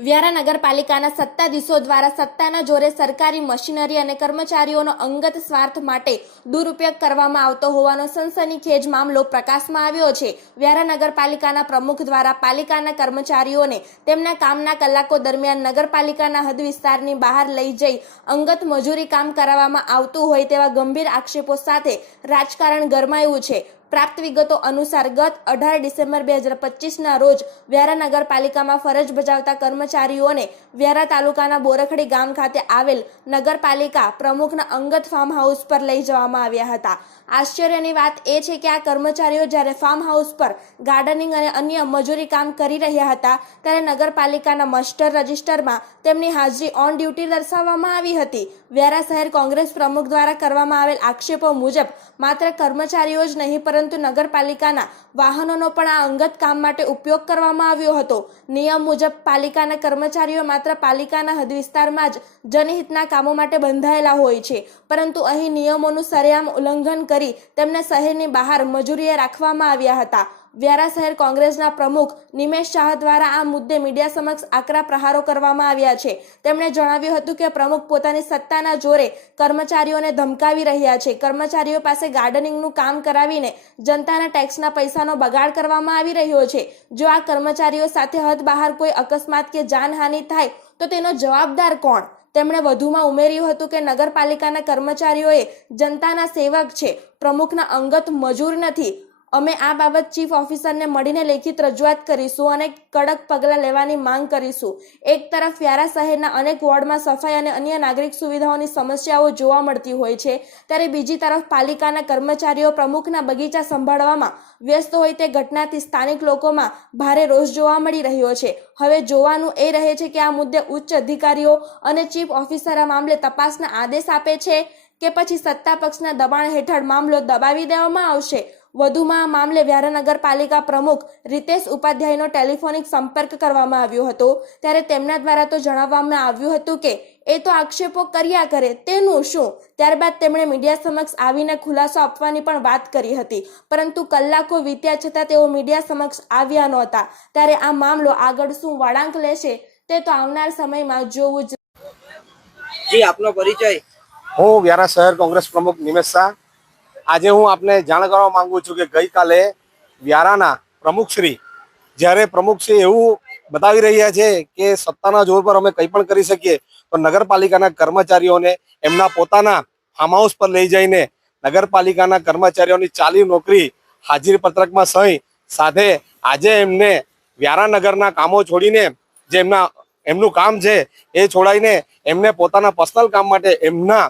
વ્યારા નગરપાલિકાના સત્તાધીશો દ્વારા સત્તાના જોરે સરકારી મશીનરી અને કર્મચારીઓનો અંગત સ્વાર્થ માટે દુરુપયોગ કરવામાં આવતો હોવાનો સનસનીખેજ મામલો પ્રકાશમાં આવ્યો છે. વ્યારા નગરપાલિકાના પ્રમુખ દ્વારા પાલિકાના કર્મચારીઓને તેમના કામના કલાકો દરમિયાન નગરપાલિકાના હદ વિસ્તારની બહાર લઈ જઈ અંગત મજૂરી કામ કરાવવામાં આવતું હોય તેવા ગંભીર આક્ષેપો સાથે રાજકારણ ગરમાયું છે. પ્રાપ્ત વિગતો અનુસાર ગત અઢાર ડિસેમ્બર બે હજાર પચીસના રોજ વ્યારા નગરપાલિકામાં ફરજ બજાવતા કર્મચારીઓને વ્યારા તાલુકાના બોરખડી ગામ ખાતે આવેલ નગરપાલિકા પ્રમુખના અંગત ફાર્મ હાઉસ પર લઈ જવામાં આવ્યા હતા. આશ્ચર્યની વાત એ છે કે આ કર્મચારીઓ જ્યારે ફાર્મ હાઉસ પર ગાર્ડનિંગ અને અન્ય મજૂરી કામ કરી રહ્યા હતા, ત્યારે નગરપાલિકાના મસ્ટર રજિસ્ટરમાં તેમની હાજરી ઓન ડ્યુટી દર્શાવવામાં આવી હતી. વ્યારા શહેર કોંગ્રેસ પ્રમુખ દ્વારા કરવામાં આવેલ આક્ષેપો મુજબ માત્ર કર્મચારીઓ જ નહીં, પરંતુ નગરપાલિકાના વાહનોનો પણ આ અંગત કામ માટે ઉપયોગ કરવામાં આવ્યો હતો. નિયમ મુજબ પાલિકાના કર્મચારીઓ માત્ર પાલિકાના હદ વિસ્તારમાં જ જનહિતના કામો માટે બંધાયેલા હોય છે. પરંતુ અહીં નિયમોનું સરેઆમ ઉલ્લંઘન કરી તેમને શહેરની બહાર મજૂરીએ રાખવામાં આવ્યા હતા. વ્યારા શહેર કોંગ્રેસના પ્રમુખ નિમેશ શાહ દ્વારા આ મુદ્દે મીડિયા સમક્ષ આકરા પ્રહારો કરવામાં આવ્યા છે. તેમણે જણાવ્યું હતું કે પ્રમુખ પોતાની સત્તાના જોરે કર્મચારીઓને ધમકાવી રહ્યા છે. કર્મચારીઓ પાસે ગાર્ડનિંગનું કામ કરાવીને જનતાના ટેક્સના પૈસાનો બગાડ કરવામાં આવી રહ્યો છે. જો આ કર્મચારીઓ સાથે હદ બહાર કોઈ અકસ્માત કે જાનહાનિ થાય, તો તેનો જવાબદાર કોણ? તેમણે વધુમાં ઉમેર્યું હતું કે નગરપાલિકાના કર્મચારીઓએ જનતાના સેવક છે. પ્રમુખના અંગત મજૂર નથી. અમે આ બાબત ચીફ ઓફિસરને મળીને લેખિત રજૂઆત કરીશું અને કડક પગલાં લેવાની માંગ કરીશું. એક તરફ વ્યારા શહેરના અનેક વોર્ડમાં સફાઈ અને અન્ય નાગરિક સુવિધાઓની સમસ્યાઓ જોવા મળતી હોય છે, ત્યારે બીજી તરફ પાલિકાના કર્મચારીઓ પ્રમુખના બગીચા સંભાળવામાં વ્યસ્ત હોય તે ઘટનાથી સ્થાનિક લોકોમાં ભારે રોષ જોવા મળી રહ્યો છે. હવે જોવાનું એ રહે છે કે આ મુદ્દે ઉચ્ચ અધિકારીઓ અને ચીફ ઓફિસર આ મામલે તપાસના આદેશ આપે છે કે પછી સત્તા પક્ષના દબાણ હેઠળ મામલો દબાવી દેવામાં આવશે? વધુમાં આ મામલે વ્યારા નગરપાલિકા પ્રમુખ રીતેશ ઉપાધ્યાયનો ટેલિફોનિક સંપર્ક કરવામાં આવ્યો હતો. ત્યારે તેમના દ્વારા તો જણાવવામાં આવ્યું હતું કે એ તો આક્ષેપો કર્યા કરે તેનું શું? ત્યારબાદ તેમણે મીડિયા સમક્ષ આવીને ખુલાસો આપવાની પણ વાત કરી હતી. પરંતુ કલાકો વીત્યા છતાં તેઓ મીડિયા સમક્ષ આવ્યા નહોતા. ત્યારે આ મામલો આગળ શું વળાંક લેશે તે તો આવનાર સમયમાં જોવું જ જી આપનો પરિચય. હું વ્યારા શહેર કોંગ્રેસ પ્રમુખ નિમેશ શાહ. આજે હું આપને જાણ કરવા માંગુ છું કે ગઈકાલે વ્યારાના પ્રમુખશ્રી, જ્યારે પ્રમુખશ્રી એવું બતાવી રહ્યા છે કે સત્તાના જોર પર અમે કંઈ પણ કરી શકીએ, તો નગરપાલિકાના કર્મચારીઓને એમના પોતાના ફાર્મ હાઉસ પર લઈ જઈને નગરપાલિકાના કર્મચારીઓની ચાલી નોકરી હાજરી પત્રકમાં સહી, સાથે આજે એમને વ્યારા નગરના કામો છોડીને જે એમના, એમનું કામ છે એ છોડાઈને એમને પોતાના પર્સનલ કામ માટે એમના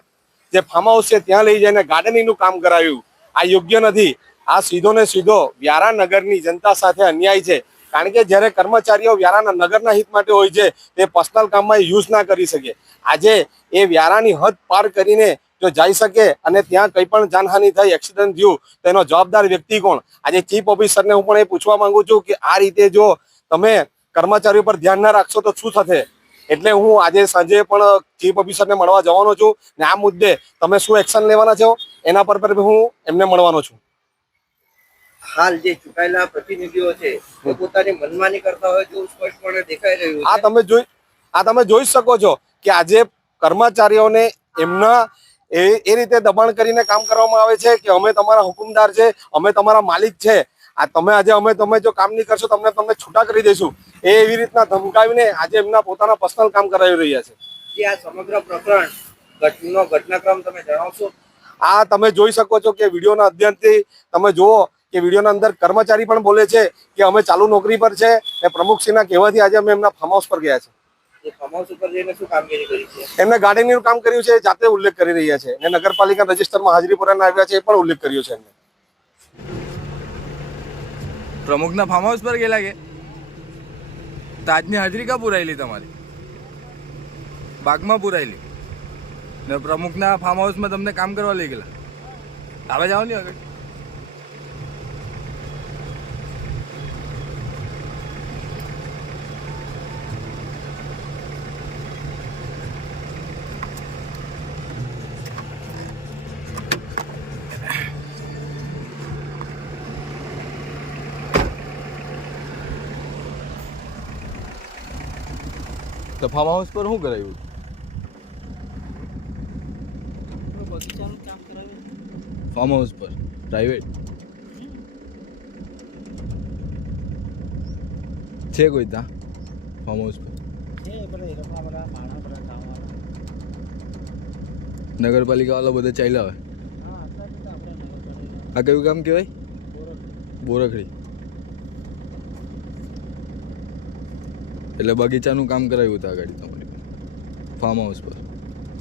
જે ફાર્મ હાઉસ છે, ત્યાં લઈ જઈને ગાર્ડનિંગનું કામ કરાવ્યું આ યોગ્ય નથી. આ સીધો ને સીધો વ્યારા નગરની જનતા સાથે અન્યાય છે. કારણ કે જ્યારે કર્મચારીઓ વ્યારાના નગરના હિત માટે હોય છે, તે પર્સનલ કામમાં યુઝ ના કરી શકે. આજે એ વ્યારાની હદ પાર કરીને જો જઈ શકે અને ત્યાં કંઈ પણ જાનહાનિ થઈ એક્સિડન્ટ થયું, તો એનો જવાબદાર વ્યક્તિ કોણ? આજે ચીફ ઓફિસરને હું પણ એ પૂછવા માંગુ છું કે આ રીતે જો તમે કર્મચારીઓ પર ધ્યાન ના રાખશો તો શું થશે? એટલે હું આજે સાંજે પણ ચીફ ઓફિસરને મળવા જવાનો છું ને આ મુદ્દે તમે શું એક્શન લેવાના છો એના પર પર હું એમને મળવાનો છું. હાલ જે ચૂકાયેલા પ્રતિનિધિઓ છે તે પોતાની મનમાની કરતા હોય તેવું સ્પષ્ટપણે દેખાઈ રહ્યું આ તમે જોઈ આ તમે જોઈ શકો છો કે આજે કર્મચારીઓને એમના એ એ રીતે દબાણ કરીને કામ કરવામાં આવે છે કે અમે તમારા હુકુમદાર છે અમે તમારા માલિક છે. આ તમે આજે અમે તમે જો કામ નહીં કરશો તમને તમને છૂટા કરી દઈશું. એ એવી રીતના ધમકાવીને આજે એમના પોતાના પર્સનલ કામ કરાવી રહ્યા છે. જે આ સમગ્ર પ્રકરણ ઘટનો ઘટનાક્રમ તમે જણાવશો? આ તમે જોઈ શકો છો કે વિડીયોના અધ્યયનથી તમે જુઓ કે વિડીયોના અંદર કર્મચારી પણ બોલે છે કે અમે ચાલુ નોકરી પર છે ને પ્રમુખસિંહના કહેવાથી આજે અમે એમના ફાર્મ હાઉસ પર ગયા છે. એ ફાર્મ હાઉસ ઉપર જઈને શું કામગીરી કરી છે? એમને ગાર્ડનિંગનું કામ કર્યું છે જાતે ઉલ્લેખ કરી રહ્યા છે. અને નગરપાલિકા રજિસ્ટરમાં હાજરી પુરાના આવ્યા છે એ પણ ઉલ્લેખ કર્યો છે એમને. પ્રમુખના ફાર્મ હાઉસ પર ગયેલા કે? તાજની હાજરી કા પુરાયેલી તમારી? બાગમાં પુરાયેલી? ને પ્રમુખના ફાર્મ હાઉસમાં તમને કામ કરવા લઈ ગયેલા. આવે જાઓ ને આગળ? તો ફાર્મ હાઉસ પર શું કરાવ્યું ફાર્મ હાઉસ પર પ્રાઇવેટ છે કોઈ ત્યાં ફાર્મ હાઉસ પર? નગરપાલિકા વાળા બધા ચાલ્યા આવે આ કયું કામ કહેવાય? બોરખડી. એટલે બગીચાનું કામ કરાવ્યું હતું આગળ તમારી ફાર્મ હાઉસ પર.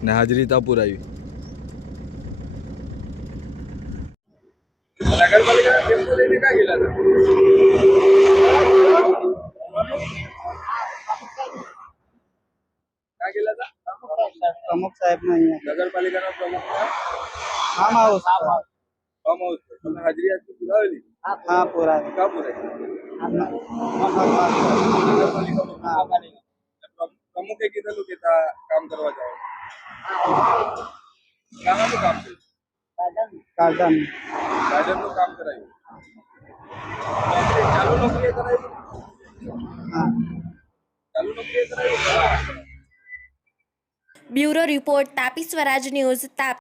ને હાજરી તા પુરાવી પ્રમુખ સાહેબ ને અહીંયા. નગરપાલિકાના પ્રમુખ. ફાર્મ હાઉસ ફાર્મ હાઉસ પર. તમે હાજરી આજથી પુરાવેલી? હા પૂરા ક્યાં પુરાવી પ્રમુખે કીધેલું કે ત્યાં કામ કરવા જાઓ કામનું કામ કર્યું ગાર્ડન ગાર્ડનનું કામ કરાયું નોકરી- ચાલુ નોકરીએ કરાયું હા ચાલુ નોકરીએ કરાયું bureau report Tapi Swaraj news તાપ